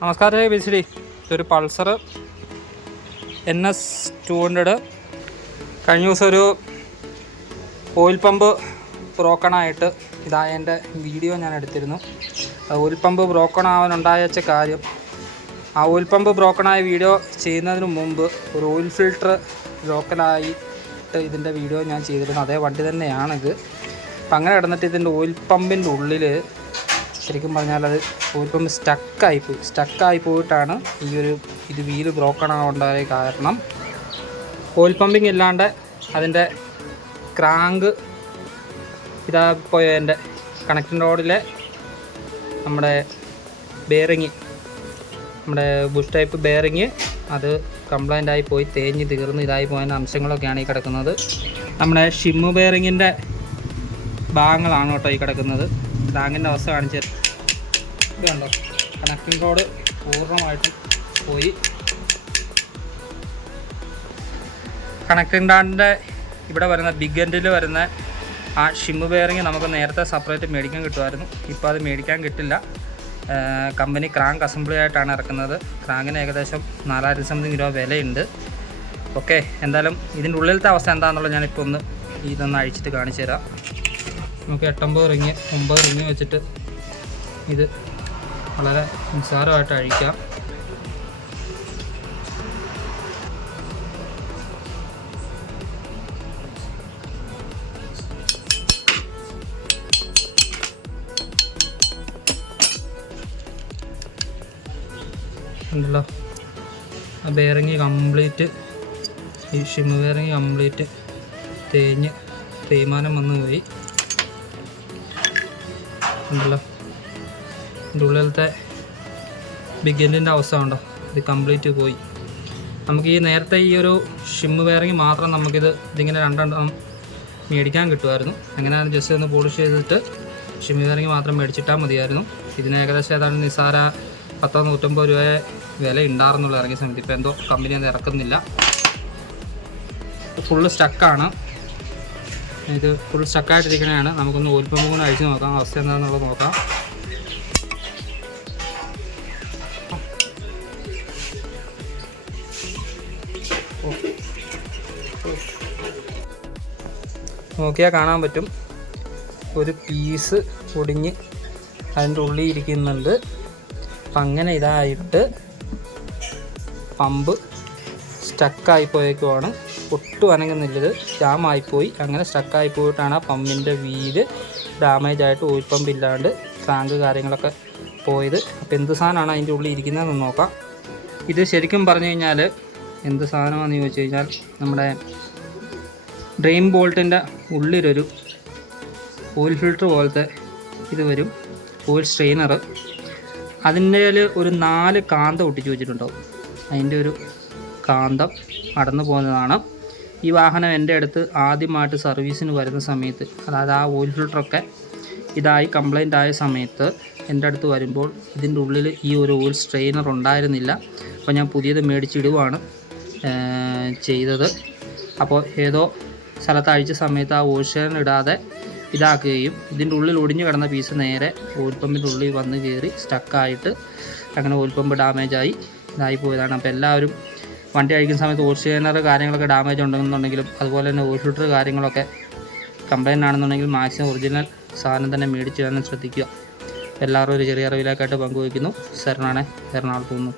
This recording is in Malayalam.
നമസ്കാരം ബിസിഡി. ഇതൊരു പൾസർ NS 200. കഴിഞ്ഞ ദിവസം ഒരു ഓയിൽ പമ്പ് ബ്രോക്കണായിട്ട് ഇതായതിൻ്റെ വീഡിയോ ഞാൻ എടുത്തിരുന്നു. ഓയിൽ പമ്പ് ബ്രോക്കൺ ആവാനുണ്ടായ കാര്യം, ആ ഓയിൽ പമ്പ് ബ്രോക്കണായ വീഡിയോ ചെയ്യുന്നതിന് മുമ്പ് ഒരു ഓയിൽ ഫിൽട്ടർ ലോക്കലായിട്ട് ഇതിൻ്റെ വീഡിയോ ഞാൻ ചെയ്തിരുന്നു. അതേ വണ്ടി തന്നെയാണിത്. അപ്പം അങ്ങനെ കിടന്നിട്ട് ഇതിൻ്റെ ഓയിൽ പമ്പിൻ്റെ ഉള്ളിൽ ശരിക്കും പറഞ്ഞാൽ അത് ഓയിൽ പമ്പ് സ്റ്റക്കായി പോയിട്ടാണ് ഇത് വീല് ബ്രോക്കൺ ആവേണ്ടായ കാരണം. ഓയിൽ പമ്പിങ് ഇല്ലാണ്ട് അതിൻ്റെ ക്രാങ്ക് ഇതാ പോയ എൻ്റെ കണക്റ്റിംഗ് റോഡിലെ നമ്മുടെ ബെയറിങ്, നമ്മുടെ ബുഷ് ടൈപ്പ് ബെയറിങ് അത് കംപ്ലൈൻ്റായി പോയി തേഞ്ഞ് തീർന്ന് ഇതായി പോയതിൻ്റെ അംശങ്ങളൊക്കെയാണ് ഈ കിടക്കുന്നത്. നമ്മുടെ ഷിമ്മ് ബെയറിങ്ങിൻ്റെ ഭാഗങ്ങളാണ് കേട്ടോ ഈ കിടക്കുന്നത്. ടാങ്കിൻ്റെ അവസ്ഥ കാണിച്ചു തരാം. ഇത് കണ്ടോ, കണക്റ്റിംഗ് റോഡ് പൂർണ്ണമായിട്ടും പോയി. കണക്റ്റിംഗ് ടാങ്കിൻ്റെ ഇവിടെ വരുന്ന ബിഗ് എൻഡിൽ വരുന്ന ആ ഷിമ്മ് ബെയറിങ് നമുക്ക് നേരത്തെ സെപ്പറേറ്റ് മേടിക്കാൻ കിട്ടുമായിരുന്നു. ഇപ്പോൾ അത് മേടിക്കാൻ കിട്ടില്ല. കമ്പനി ക്രാങ്ക് അസംബ്ലി ആയിട്ടാണ് ഇറക്കുന്നത്. ക്രാങ്കിന് ഏകദേശം 4000 സംതിങ് രൂപ വിലയുണ്ട്. ഓക്കെ, എന്തായാലും ഇതിൻ്റെ ഉള്ളിലത്തെ അവസ്ഥ എന്താണെന്നുള്ളത് ഞാനിപ്പോൾ ഇതൊന്ന് അഴിച്ചിട്ട് കാണിച്ചു തരാം. നമുക്ക് 8-9 റിങ് 9 റിങ് വെച്ചിട്ട് ഇത് വളരെ നിസ്സാരമായിട്ട് അഴിക്കാം. ഉണ്ടല്ലോ, ആ ബെയറിങ് കംപ്ലീറ്റ്, ഈ ഷിമ്മ് ബെയറിങ് കംപ്ലീറ്റ് തേയ്മാനം വന്നു പോയി. ഉണ്ടല്ലോ, ഇതിൻ്റെ ഉള്ളിലത്തെ ബിഗ് എൻഡിൻ്റെ അവസ്ഥ ഉണ്ടോ, ഇത് കംപ്ലീറ്റ് പോയി. നമുക്ക് ഈ നേരത്തെ ഈ ഒരു ഷിമ്മ് ബെയറിങ് മാത്രം ഇതിങ്ങനെ രണ്ടെണ്ണം മേടിക്കാൻ കിട്ടുമായിരുന്നു. അങ്ങനെയാണ് ജസ്റ്റ് ഒന്ന് പോളിഷ് ചെയ്തിട്ട് ഷിമ്മ് ബെയറിങ് മാത്രം മേടിച്ചിട്ടാൽ മതിയായിരുന്നു. ഇതിന് ഏകദേശം ഏതാണ്ട് നിസ്സാര 100-150 രൂപ വില ഉണ്ടായിരുന്നുള്ളൂ ഇറങ്ങിയ സമയത്ത്. ഇപ്പോൾ എന്തോ കമ്പനി അത് ഇറക്കുന്നില്ല. ഫുള്ള് സ്റ്റക്കാണ്, ഇത് ഫുൾ സ്റ്റക്കായിട്ടിരിക്കണതാണ്. നമുക്കൊന്ന് ഓയിൽ പമ്പ് കൂടെ അഴിച്ച് നോക്കാം, അവസ്ഥ എന്താണെന്നുള്ളത് നോക്കാം. നോക്കിയാൽ കാണാൻ പറ്റും ഒരു പീസ് ഒടിഞ്ഞ് അതിൻ്റെ ഉള്ളിൽ ഇരിക്കുന്നുണ്ട്. അപ്പം അങ്ങനെ ഇതായിട്ട് പമ്പ് സ്റ്റക്കായി പോയേക്കുവാണ്. ഒട്ടും അനങ്ങുന്നില്ലത്, ജാമായിപ്പോയി. അങ്ങനെ സ്റ്റക്കായി പോയിട്ടാണ് ആ പമ്പിൻ്റെ വീല് ഡാമേജ് ആയിട്ട് ഓയിൽ പമ്പ് ഇല്ലാണ്ട് ക്രാങ്ക് കാര്യങ്ങളൊക്കെ പോയത്. അപ്പോൾ എന്ത് സാധനമാണ് അതിൻ്റെ ഉള്ളിൽ ഇരിക്കുന്നതെന്ന് നോക്കാം. ഇത് ശരിക്കും പറഞ്ഞു കഴിഞ്ഞാൽ എന്ത് സാധനമാണെന്ന് ചോദിച്ചു കഴിഞ്ഞാൽ, നമ്മുടെ ഡ്രെയിൻ ബോൾട്ടിൻ്റെ ഉള്ളിലൊരു ഓയിൽ ഫിൽട്ടർ പോലത്തെ ഇത് വരും, ഓയിൽ സ്ട്രെയിനർ. അതിൻ്റെ ഒരു 4 കാന്തം ഒട്ടിച്ച് വെച്ചിട്ടുണ്ടാവും. അതിൻ്റെ ഒരു കാന്തം അടന്നു പോകുന്നതാണ്. ഈ വാഹനം എൻ്റെ അടുത്ത് ആദ്യമായിട്ട് സർവീസിന് വരുന്ന സമയത്ത്, അതായത് ആ ഓയിൽ ഫിൽട്ടറൊക്കെ ഇതായി കംപ്ലൈൻ്റ് ആയ സമയത്ത് എൻ്റെ അടുത്ത് വരുമ്പോൾ ഇതിൻ്റെ ഉള്ളിൽ ഈ ഒരു ഓയിൽ സ്ട്രെയിനർ ഉണ്ടായിരുന്നില്ല. അപ്പോൾ ഞാൻ പുതിയത് മേടിച്ചിടുവാണ് ചെയ്തത്. അപ്പോൾ ഏതോ സ്ഥലത്ത് അഴിച്ച സമയത്ത് ആ ഓയിൽ സ്ട്രെയിനർ ഇടാതെ ഇതാക്കുകയും ഇതിൻ്റെ ഉള്ളിൽ ഒടിഞ്ഞു കിടന്ന പീസ് നേരെ ഓയിൽ പമ്പിൻ്റെ ഉള്ളിൽ വന്ന് കയറി സ്റ്റക്കായിട്ട് അങ്ങനെ ഓയിൽ പമ്പ് ഡാമേജായി ഇതായി പോയതാണ്. അപ്പോൾ എല്ലാവരും വണ്ടി അഴിക്കുന്ന സമയത്ത് ഓയിൽ സ്ട്രെയിനർ കാര്യങ്ങളൊക്കെ ഡാമേജ് ഉണ്ടെന്നുണ്ടെങ്കിലും അതുപോലെ തന്നെ ഓയിൽ ഫിൽട്ടർ കാര്യങ്ങളൊക്കെ കംപ്ലൈൻ്റ് ആണെന്നുണ്ടെങ്കിൽ മാക്സിമം ഒറിജിനൽ സാധനം തന്നെ മേടിച്ച് തന്നെ ശ്രദ്ധിക്കുക. എല്ലാവരും ഒരു ചെറിയ അറിവിലേക്കായിട്ട് പങ്കുവയ്ക്കുന്നു. ശരണാണ്, എറണാകുളത്ത് നിന്നും.